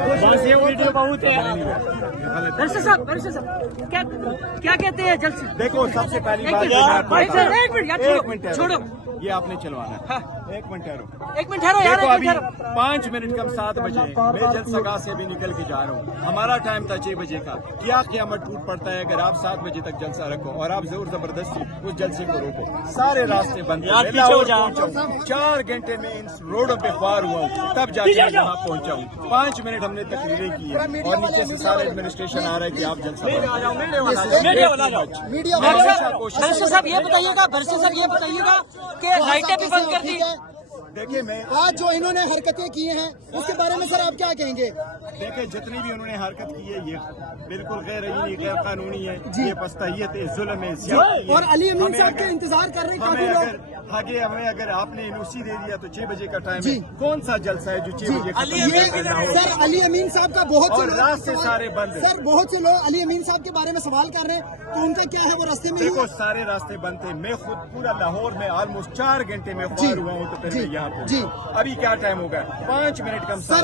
बस ये वीडियो बहुत है। बरिस्टर साहब क्या कहते हैं जल्द से? देखो सबसे पहली बात एक मिनट यार, एक मिनट छोड़ो। ये आपने चलवाना है। हाँ। एक मिनट ठहरो। एक मिनट ठहरो यार, देखो एक अभी मिनट ठहरो। 5 मिनट कम 7 बजे मैं जलसगाह से अभी निकल के जा रहा हूँ। हमारा टाइम था 6 बजे का। क्या क़यामत टूट पड़ता है अगर आप 7 बजे तक जलसा रखो और आप जोर जबरदस्ती उस जलसे को रोको। सारे रास्ते बंद हैं। मैं लाहौर पहुंचा हूँ, 4 घंटे में इन रोडों पे ख्वार हुआ हूँ, तब जाके यहाँ पहुंचा हूँ। 5 मिनट हमने तकरीरें की है और नीचे से सारा एडमिनिस्ट्रेशन आ रहा है कि आप जलसा बरिस्टर साहब ये बताइएगा कि लाइटें भी बंद कर दी। देखिए मैं आज जो इन्होंने हरकतें की हैं उसके बारे में सर आप क्या कहेंगे? देखिए जितनी भी उन्होंने हरकत की है ये बिल्कुल गैर आईनी गैर कानूनी है, ये पस्तहियत है, जुल्म है, ज़्यादती है। और अली अमीन हमें साहब के अगर- इंतजार कर रहे हैं हमें काफी लोग। हमें अगर आपने एनओसी दे दिया तो 6 बजे का टाइम जी। है। कौन सा जलसा है जो 6 बजे खत्म ये होगा? सर अली अमीन साहब का बहुत से और लोग रास्ते सारे बंद हैं। सर बहुत से लोग अली अमीन साहब के बारे में सवाल कर रहे हैं, तो उनका क्या है वो रास्ते में ही देखो सारे रास्ते बंद थे। मैं खुद पूरा लाहौर में ऑलमोस्ट 4 घंटे में ख्वार हुआ हूँ तो फिर जी, मैं यहाँ जी। पहुँचा। अभी क्या टाइम होगा? 5 मिनट कम सर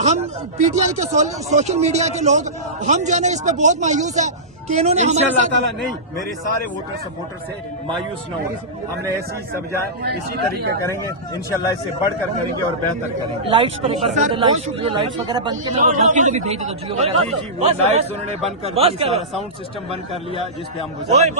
हम पीटीआई के सोशल मीडिया के लोग हम जो है ना इस पे बहुत मायूस है कि इन्होंने हमारे इंशाअल्लाह साथ ताला नहीं, मेरे सारे वोटर सपोर्टर से मायूस न होना। हमने ऐसी समझा इसी तरीके करेंगे, इंशाअल्लाह इससे बढ़कर करेंगे और बेहतर करेंगे। लाइट्स पर एक बार लाइट्स वगैरह बंद के मैं बाकी से भी भेज देता जियो वगैरह। जी वो लाइट्स उन्होंने बंद कर दी, सारा साउंड सिस्टम बंद कर लिया जिसपे हम गुजार